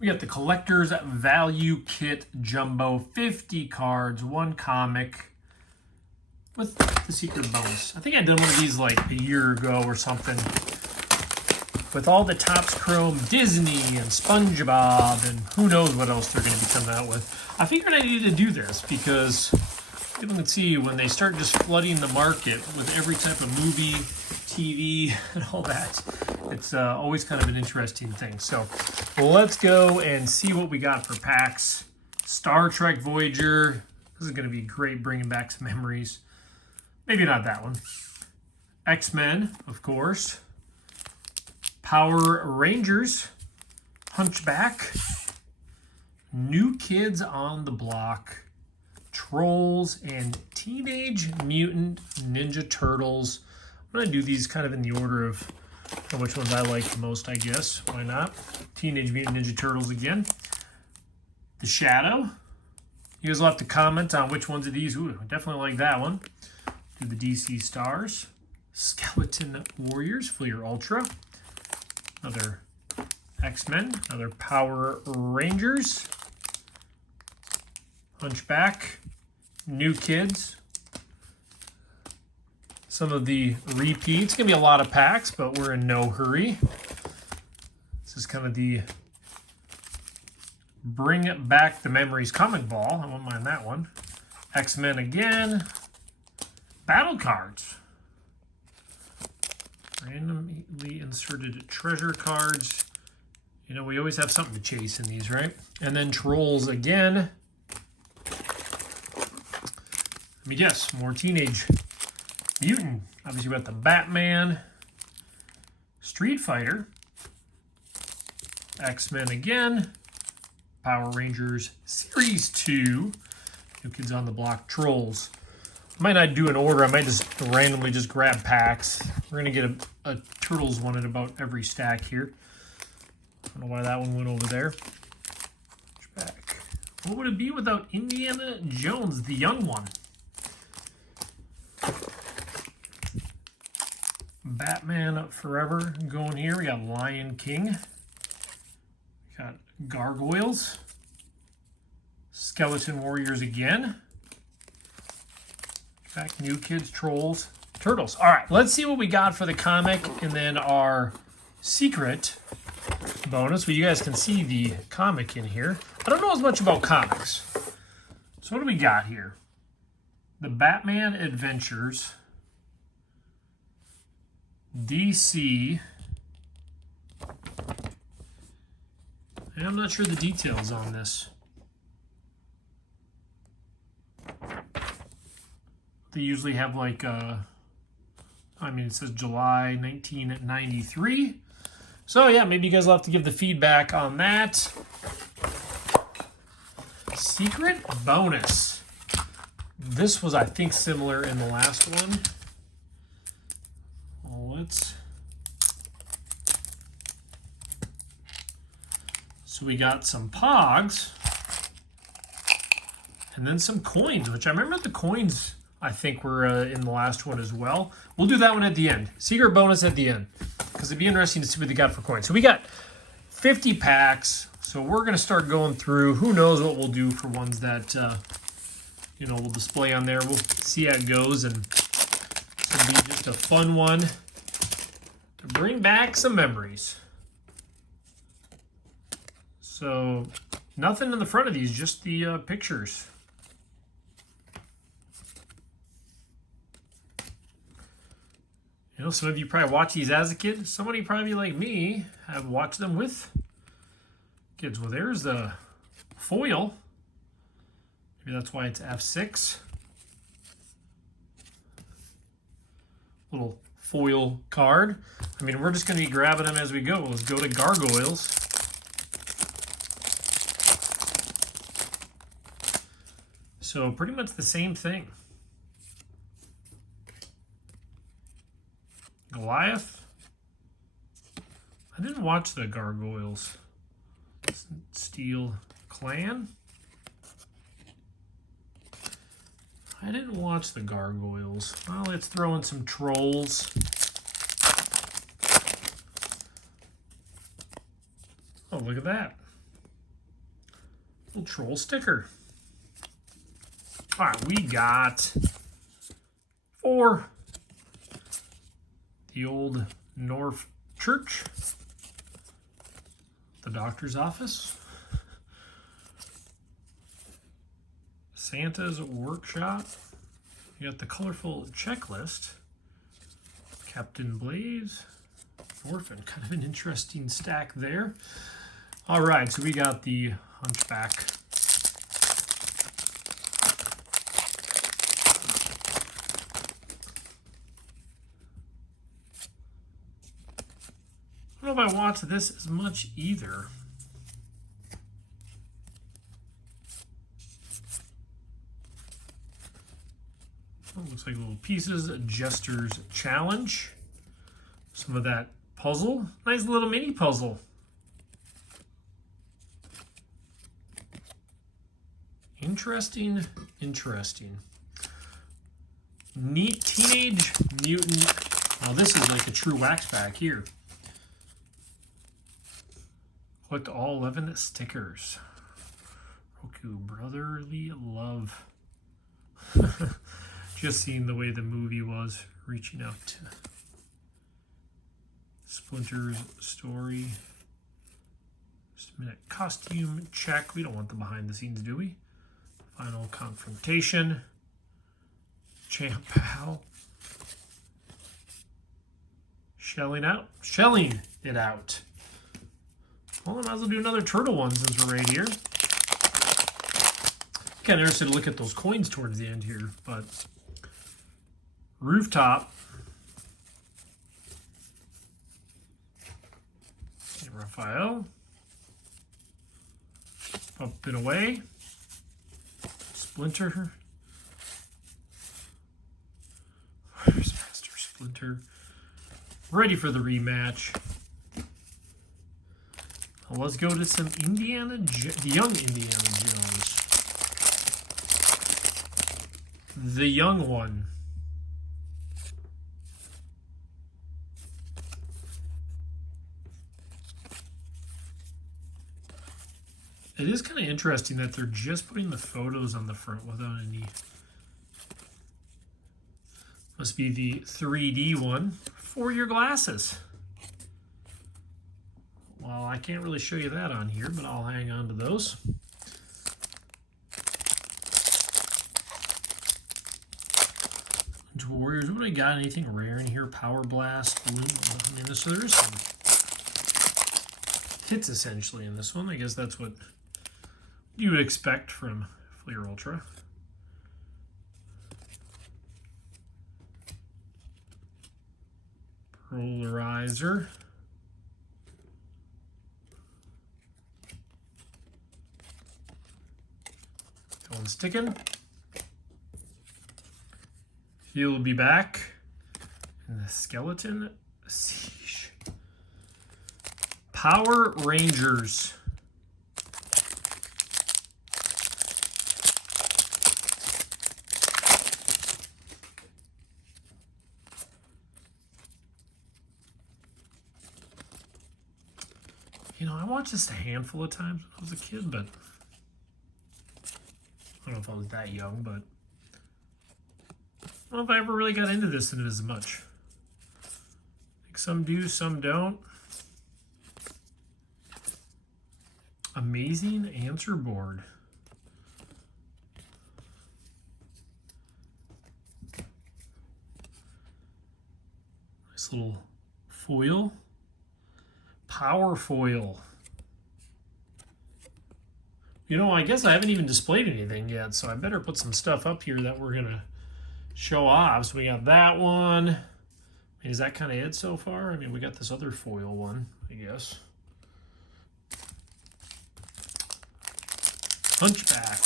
We got the Collector's Value Kit Jumbo, 50 cards, 1 comic with the secret bonus. I think I did one of these like a year ago or something with all the Topps Chrome Disney and SpongeBob and who knows what else they're going to be coming out with. I figured I needed to do this because people can see when they start just flooding the market with every type of movie, TV, and all that. It's always kind of an interesting thing. So let's go and see what we got for packs. Star Trek Voyager. This is going to be great, bringing back some memories. Maybe not that one. X-Men, of course. Power Rangers. Hunchback. New Kids on the Block. Trolls and Teenage Mutant Ninja Turtles. I'm going to do these kind of in the order of which ones I like the most, I guess. Why not? Teenage Mutant Ninja Turtles again. The Shadow. You guys will have to comment on which ones of these. Ooh, I definitely like that one. Do the DC Stars. Skeleton Warriors, Fleer Ultra. Another X-Men. Another Power Rangers. Hunchback. New Kids. Some of the repeats. It's going to be a lot of packs, but we're in no hurry. This is kind of the Bring Back the Memories comic ball. I won't mind that one. X-Men again. Battle cards. Randomly inserted treasure cards. You know, we always have something to chase in these, right? And then Trolls again. Let me guess, more Teenage Mutant. Obviously, we got the Batman. Street Fighter. X-Men again. Power Rangers Series 2. New Kids on the Block. Trolls. I might not do an order. I might just randomly just grab packs. We're going to get a Turtles one in about every stack here. I don't know why that one went over there. Back. What would it be without Indiana Jones, the young one? Batman Forever going here. We got Lion King. We got Gargoyles. Skeleton Warriors again. Back New Kids, Trolls, Turtles. All right, let's see what we got for the comic and then our secret bonus. Well, you guys can see the comic in here. I don't know as much about comics. So what do we got here? The Batman Adventures. DC. And I'm not sure the details on this. They usually have like, I mean, it says July 1993. So yeah, maybe you guys will have to give the feedback on that. Secret bonus. This was, I think, similar in the last one. So we got some Pogs. And then some coins, which I remember the coins, I think, were in the last one as well. We'll do that one at the end. Secret bonus at the end. Because it'd be interesting to see what they got for coins. So we got 50 packs. So we're going to start going through. Who knows what we'll do for ones that, you know, we'll display on there. We'll see how it goes. And it'll be just a fun one to bring back some memories. So nothing in the front of these, just the pictures. You know, some of you probably watch these as a kid. Somebody probably like me have watched them with kids. Well, there's the foil. Maybe that's why it's F6. Little foil card. I mean, we're just going to be grabbing them as we go. Let's go to Gargoyles. So pretty much the same thing. Goliath. I didn't watch the Gargoyles. Steel Clan. I didn't watch the Gargoyles. Well, let's throw in some Trolls. Oh, look at that. Little troll sticker. All right, we got 4. The old North Church. The doctor's office. Santa's workshop. You got the colorful checklist. Captain Blaze. Orphan. Kind of an interesting stack there. All right, so we got the Hunchback. I don't know if I watch this as much either. Oh, looks like little pieces. Jester's Challenge. Some of that puzzle. Nice little mini puzzle. Interesting, interesting. Neat Teenage Mutant. Oh, this is like a true wax pack here. Collect all 11 stickers. Roku Brotherly Love. Just seeing the way the movie was, reaching out to Splinter's story. Just a minute. Costume check. We don't want the behind the scenes, do we? Final confrontation. Champ Pal. Shelling it out. Well, I might as well do another turtle one since we're right here. Kind of interested to look at those coins towards the end here, but Rooftop. And Raphael. Up and away. Splinter. Where's Master Splinter? Ready for the rematch. Well, let's go to some the young Indiana Jones. The young one. It is kind of interesting that they're just putting the photos on the front without any. Must be the 3D one for your glasses. Well, I can't really show you that on here, but I'll hang on to those. Into Warriors, what do I got? Anything rare in here? Power Blast, Balloon. I mean, so there is some hits essentially in this one. I guess that's what you would expect from Fleer Ultra. Polarizer. Going sticking. He'll be back. And the skeleton siege. Power Rangers. You know, I watched this a handful of times when I was a kid, but I don't know if I was that young, but I don't know if I ever really got into this as much. I think some do, some don't. Amazing answer board. Nice little foil. Power foil. You know, I guess I haven't even displayed anything yet, so I better put some stuff up here that we're gonna show off. So we got that one. Is that kind of it so far? I mean, we got this other foil one, I guess. Hunchback.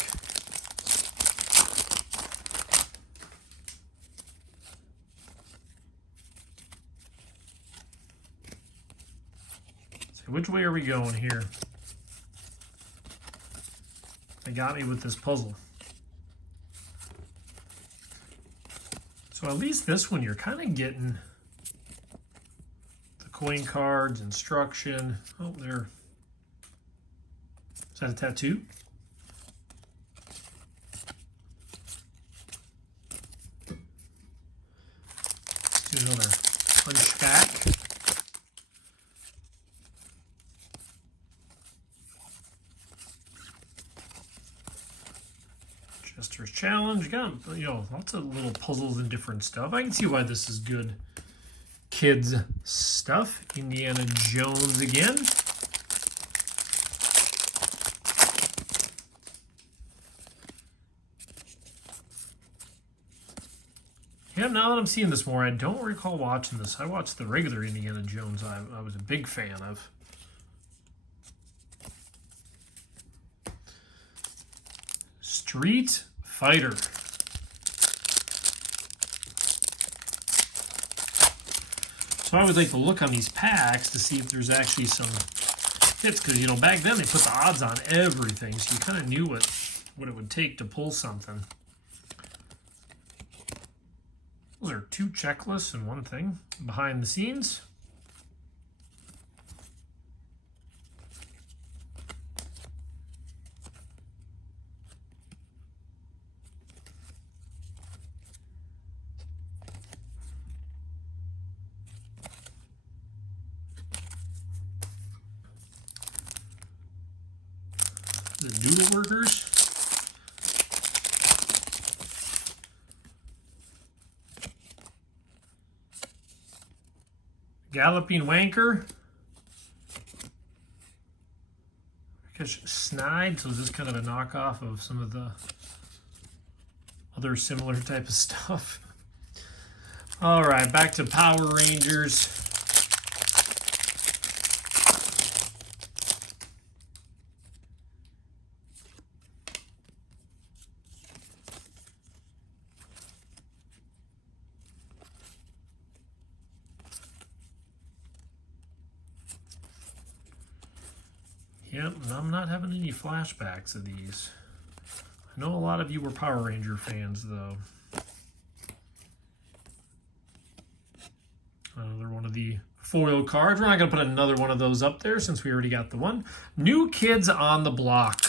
So which way are we going here? They got me with this puzzle. So at least this one, you're kind of getting the coin cards, instruction. Oh, there. Is that a tattoo? Another punch pack. Chester's Challenge. Got, you know, lots of little puzzles and different stuff. I can see why this is good kids stuff. Indiana Jones again. Yeah, now that I'm seeing this more, I don't recall watching this. I watched the regular Indiana Jones I was a big fan of. Street Fighter. So I always like to look on these packs to see if there's actually some hits, because, you know, back then they put the odds on everything, so you kind of knew what it would take to pull something. Those are 2 checklists and 1 thing behind the scenes. The Doodle Workers. Galloping Wanker. Snide, so this is kind of a knockoff of some of the other similar type of stuff. All right, back to Power Rangers. Yep, and I'm not having any flashbacks of these. I know a lot of you were Power Ranger fans, though. Another one of the foil cards. We're not going to put another one of those up there since we already got the one. New Kids on the Block.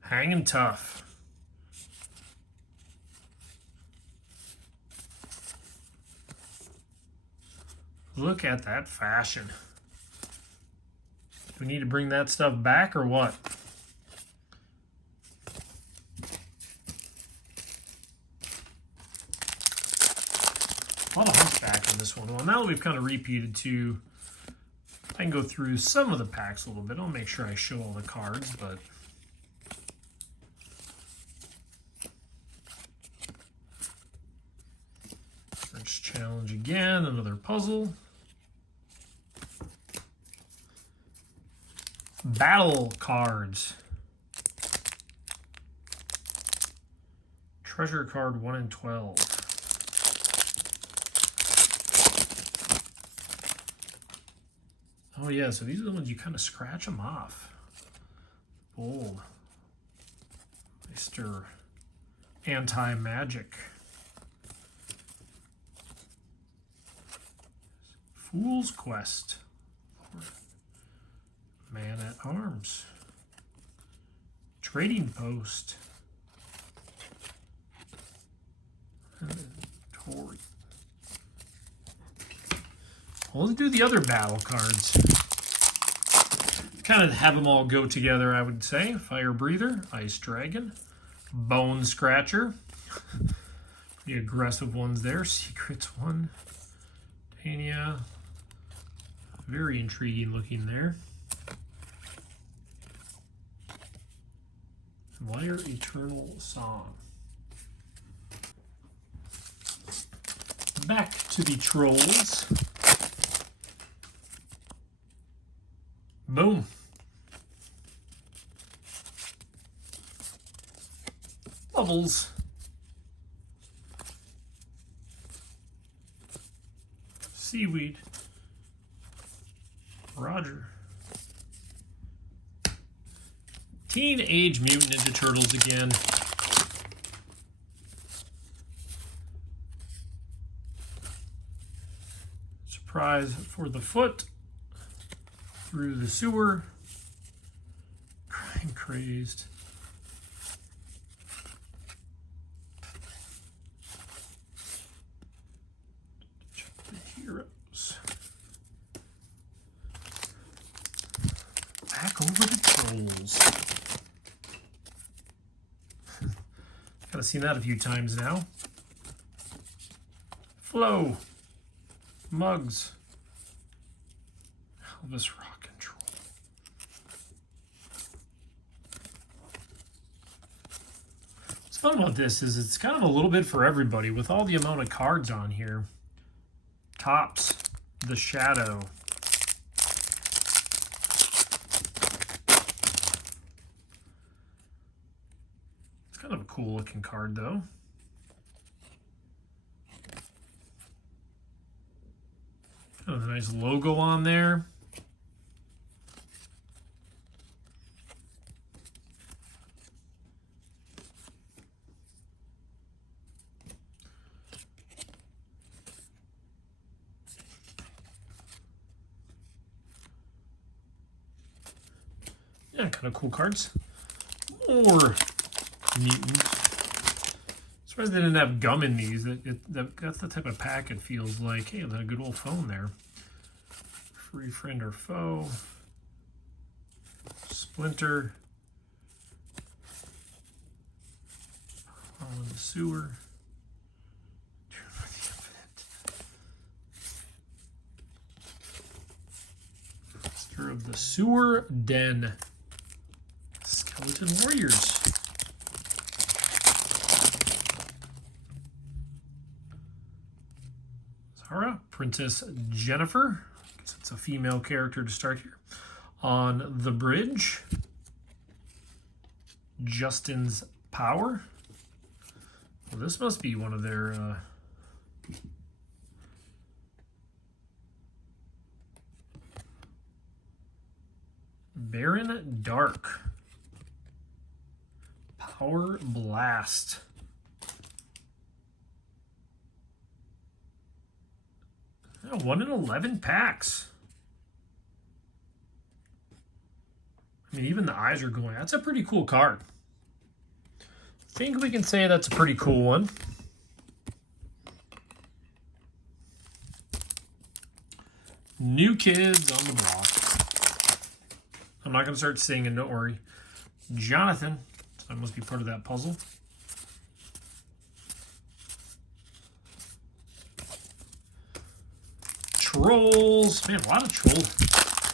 Hanging tough. Look at that fashion. Do we need to bring that stuff back or what? A lot of hunchback on this one. Well, now that we've kind of repeated too, I can go through some of the packs a little bit. I'll make sure I show all the cards, but French Challenge again, another puzzle. Battle cards. Treasure card 1 in 12. Oh yeah, so these are the ones you kind of scratch them off. Bold. Mr. Anti-Magic. Fool's Quest. Man at Arms. Trading Post. Tory. Well, let's do the other battle cards. Kind of have them all go together, I would say. Fire Breather, Ice Dragon, Bone Scratcher. The aggressive ones there. Secrets one. Tania. Very intriguing looking there. Liar Eternal Song. Back to the Trolls. Boom. Bubbles. Seaweed. Roger. Teenage Mutant Ninja Turtles again. Surprise for the foot. Through the sewer. Crying Crazed. back over the trolls. Kind of seen that a few times now. Flo. Mugs. Elvis Rock and Troll. What's fun about this is it's kind of a little bit for everybody with all the amount of cards on here. Tops, the Shadow. It's kind of a cool looking card though. Kind of a nice logo on there. Yeah, kind of cool cards. More mutants. Surprised they didn't have gum in these. That's the type of pack it feels like. Hey, a good old phone there. Free friend or foe. Splinter. All in the sewer. Master of the Sewer Den. Skeleton Warriors. Zara, Princess Jennifer. I guess it's a female character to start here. On the Bridge. Justin's Power. Well, this must be one of their Baron Dark. Power Blast. Yeah, 1 in 11 packs. I mean, even the eyes are going. That's a pretty cool card. I think we can say that's a pretty cool one. New Kids on the Block. I'm not going to start singing, don't worry. Jonathan. So that must be part of that puzzle. Trolls. Man, a lot of trolls.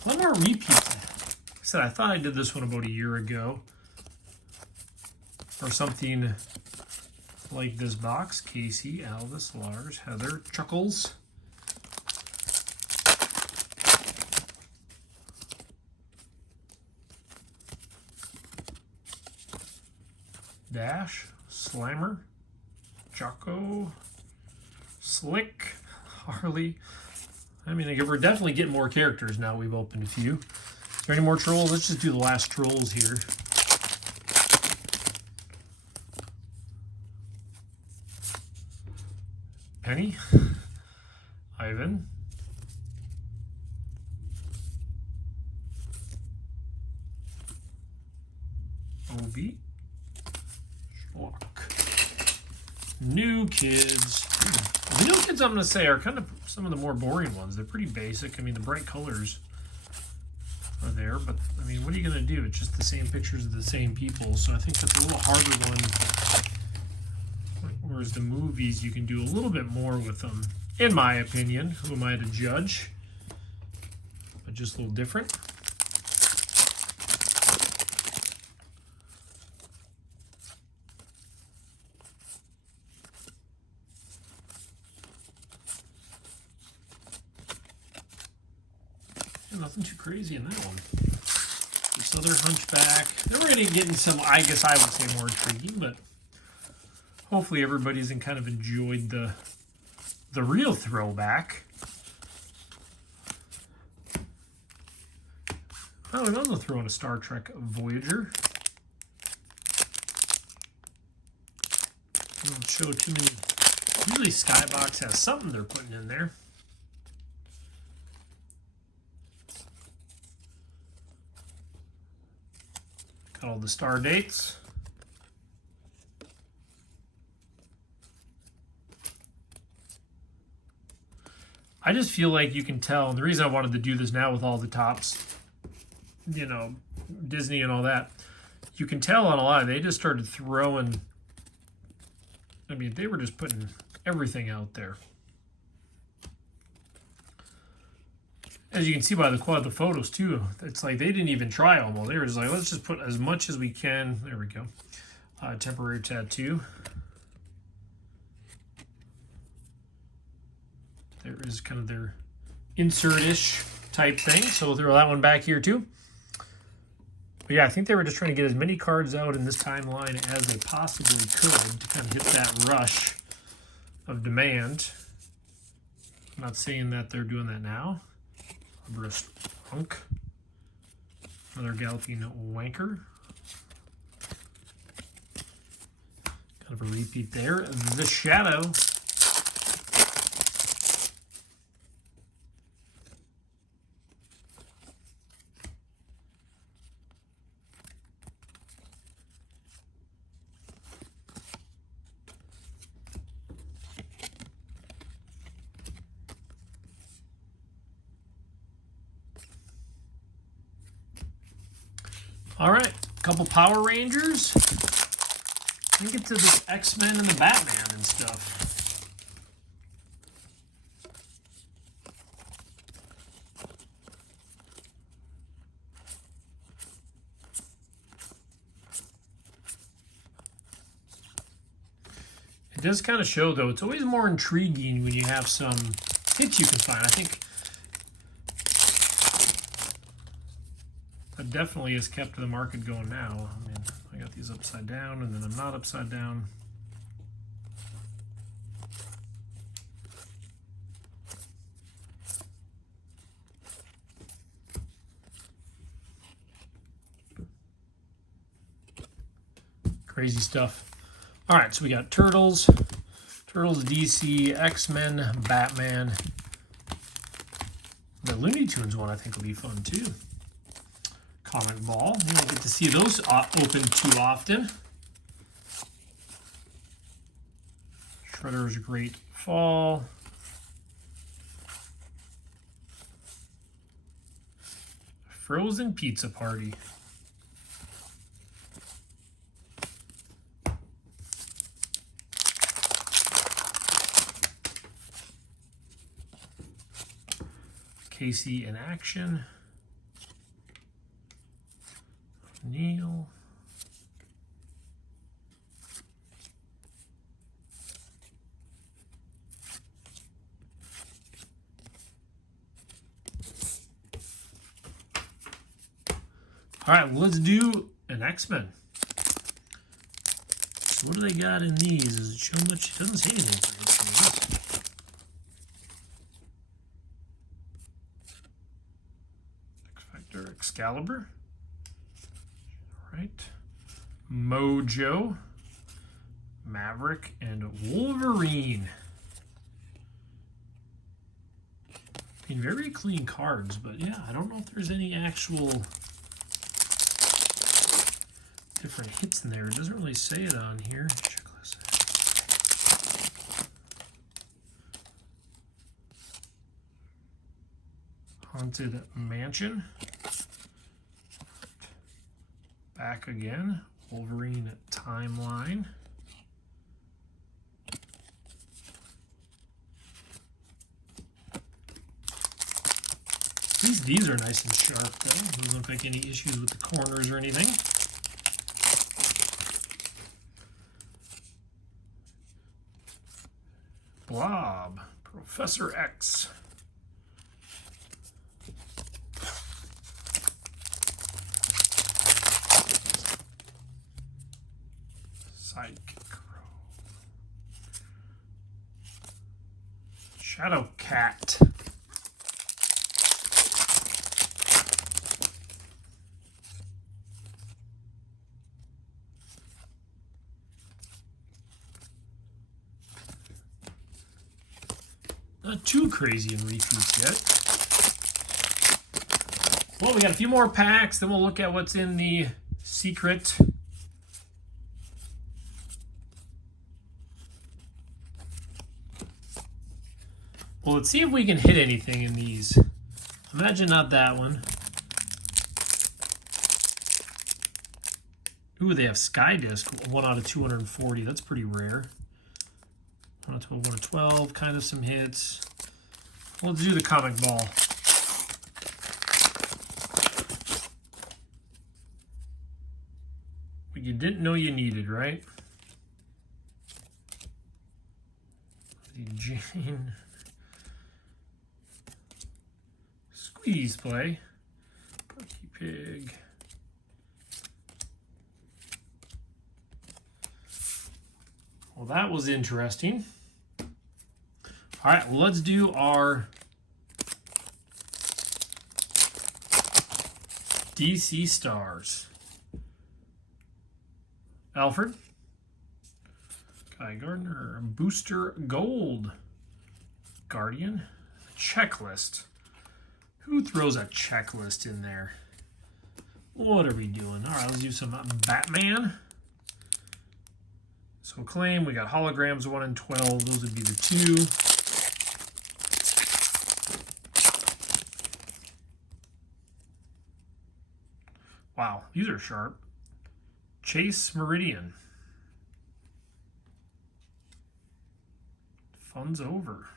A lot more repeats. Like I said, I thought I did this one about a year ago. Or something like this box. Casey, Alvis, Lars, Heather, Chuckles. Dash, Slammer, Jocko, Slick, Harley. I mean, we're definitely getting more characters now. We've opened a few. Is there any more trolls? Let's just do the last trolls here. Penny, Ivan, Obi, Schlock. New Kids. The new kids, I'm going to say, are kind of some of the more boring ones. They're pretty basic. I mean, the bright colors are there, but I mean, what are you going to do? It's just the same pictures of the same people, so I think that's a little harder one. Whereas the movies, you can do a little bit more with them, in my opinion. Who am I to judge? But just a little different. Nothing too crazy in that one. This other Hunchback. Then we're going to get into some, I guess I would say, more intriguing, but hopefully everybody's kind of enjoyed the real throwback. Oh, we might as well throw in a Star Trek Voyager. I don't show too many. Usually Skybox has something they're putting in there. Got all the star dates. I just feel like you can tell, and the reason I wanted to do this now with all the tops, you know, Disney and all that, you can tell on a lot, they just started throwing, I mean, they were just putting everything out there. As you can see by the photos too, it's like they didn't even try almost. They were just like, let's just put as much as we can. There we go. Temporary tattoo. There is kind of their insert-ish type thing. So we'll throw that one back here too. But yeah, I think they were just trying to get as many cards out in this timeline as they possibly could to kind of hit that rush of demand. I'm not saying that they're doing that now. Arborist Hunk. Another Galloping Wanker. Kind of a repeat there. The Shadow. All right, a couple Power Rangers. We get to this X-Men and the Batman and stuff. It does kind of show, though, it's always more intriguing when you have some hits you can find. I think that definitely has kept the market going now. I mean, I got these upside down, and then I'm not upside down. Crazy stuff. All right, so we got Turtles, DC, X-Men, Batman. The Looney Tunes one I think will be fun too. Comic Ball. You don't get to see those open too often. Shredder's Great Fall. Frozen Pizza Party. Casey in Action. Neil. All right, let's do an X-Men. So what do they got in these? Does it show much? It doesn't say anything for X-Men. X-Factor, Excalibur. Right, Mojo, Maverick, and Wolverine. I mean, very clean cards, but yeah, I don't know if there's any actual different hits in there. It doesn't really say it on here. Checklist. Haunted Mansion. Back again, Wolverine Timeline. These are nice and sharp though. Doesn't look like any issues with the corners or anything. Blob, Professor X. Shadow Cat. Not too crazy in repeats yet. Well, we got a few more packs, then we'll look at what's in the secret. Well, let's see if we can hit anything in these. Imagine not that one. Ooh, they have Sky Disc, 1 out of 240. That's pretty rare. 1 out of 12, 1 out of 12, kind of some hits. Let's do the comic ball. What you didn't know you needed, right? Jane. Squeeze play. Porky Pig. Well, that was interesting. All right, let's do our DC Stars. Alfred. Guy Gardner. Booster Gold. Guardian. Checklist. Who throws a checklist in there? What are we doing? All right, let's do some Batman. So claim, we got holograms 1 and 12. Those would be the 2. Wow, these are sharp. Chase Meridian. Fun's over.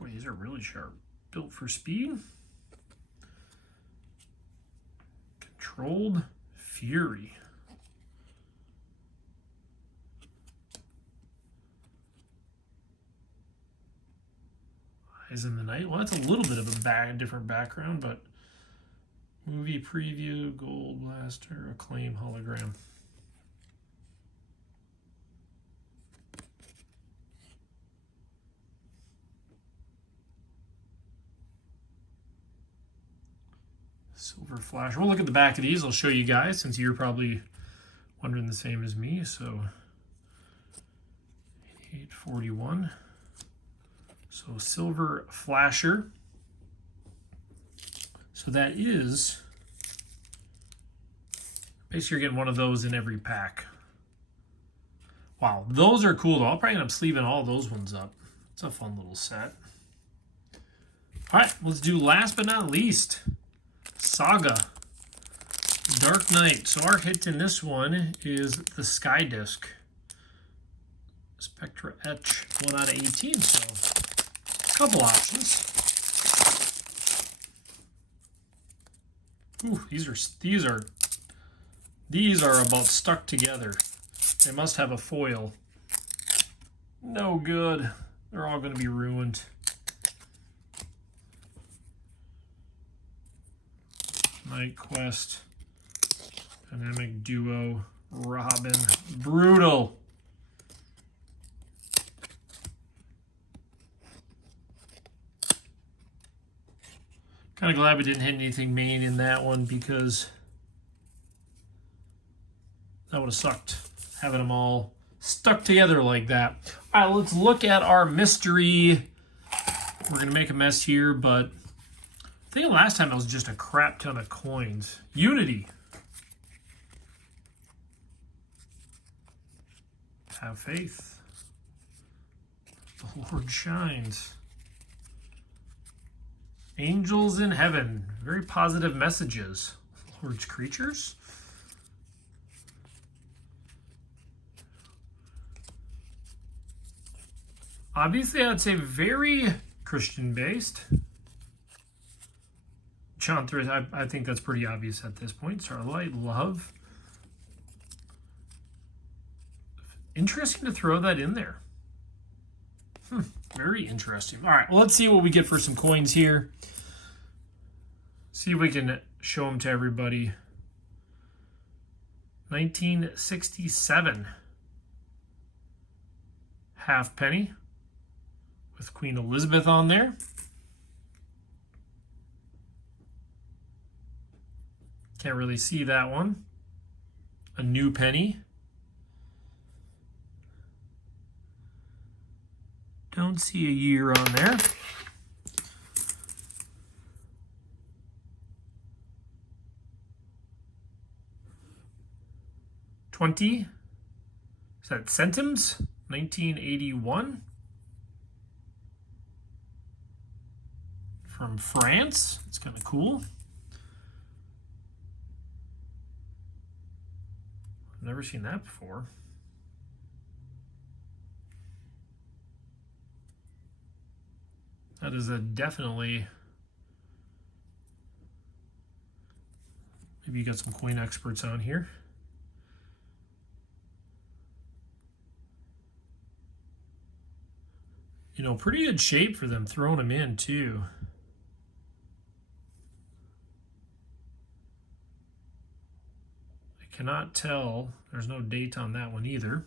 Boy, these are really sharp. Built for speed. Controlled Fury. Eyes in the Night. Well, that's a little bit of a different background, but movie preview, Gold Blaster, Acclaim hologram. Silver Flash. We'll look at the back of these. I'll show you guys since you're probably wondering the same as me. So 8841. So Silver Flasher. So that is basically you're getting one of those in every pack. Wow, those are cool though. I'll probably end up sleeving all those ones up. It's a fun little set. All right, let's do last but not least. Saga, Dark Knight. So our hit in this one is the Sky Disc. Spectra Etch, 1 out of 18. So a couple options. Ooh, these are about stuck together. They must have a foil. No good. They're all going to be ruined. Night Quest, Dynamic Duo, Robin, brutal. Kind of glad we didn't hit anything main in that one because that would have sucked having them all stuck together like that. All right, let's look at our mystery. We're going to make a mess here, but I think last time it was just a crap ton of coins. Unity. Have faith. The Lord shines. Angels in heaven. Very positive messages. Lord's creatures. Obviously, I'd say very Christian-based. Chanter, I think that's pretty obvious at this point. Starlight, Love. Interesting to throw that in there. Very interesting. All right, well, let's see what we get for some coins here. See if we can show them to everybody. 1967. Half penny with Queen Elizabeth on there. Can't really see that one. A new penny. Don't see a year on there. $20. Is that centimes? 1981. From France. It's kind of cool. Never seen that before. That is a definitely... Maybe you got some coin experts on here. You know, pretty good shape for them throwing them in too. I cannot tell. There's no date on that one either.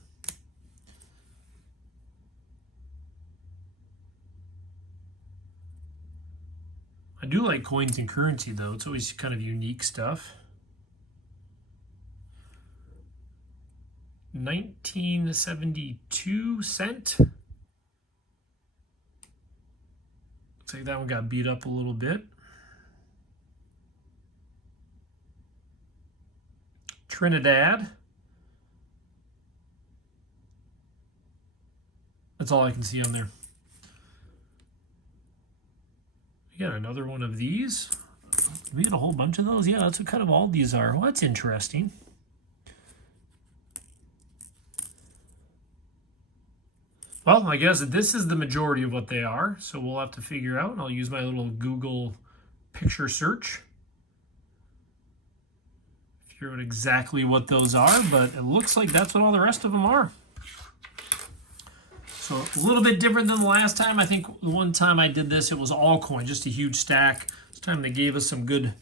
I do like coins and currency though. It's always kind of unique stuff. 1972 cent. Looks like that one got beat up a little bit. Trinidad. That's all I can see on there. We got another one of these. We got a whole bunch of those. Yeah, that's what kind of all these are. Well, that's interesting. Well, I guess this is the majority of what they are, so we'll have to figure out. I'll use my little Google picture search. Figure out exactly what those are, but it looks like that's what all the rest of them are. So a little bit different than the last time. I think the one time I did this, it was all coin, just a huge stack. This time they gave us some good,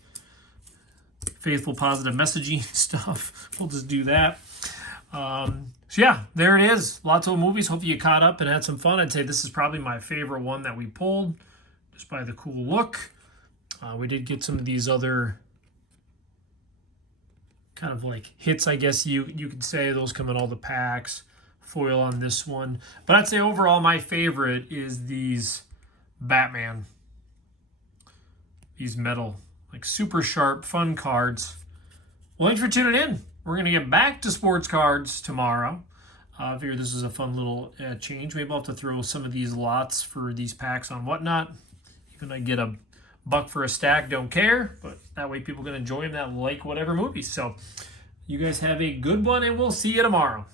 faithful, positive messaging stuff. We'll just do that. So yeah, there it is. Lots of movies. Hope you caught up and had some fun. I'd say this is probably my favorite one that we pulled, just by the cool look. We did get some of these other kind of like hits, I guess you could say. Those come in all the packs. Foil on this one. But I'd say overall my favorite is these Batman. These metal, like super sharp, fun cards. Well, thanks for tuning in. We're going to get back to sports cards tomorrow. I figured this is a fun little change. Maybe I'll have to throw some of these lots for these packs on Whatnot. Even I get a buck for a stack, don't care. But that way people can enjoy them that like whatever movies. So you guys have a good one, and we'll see you tomorrow.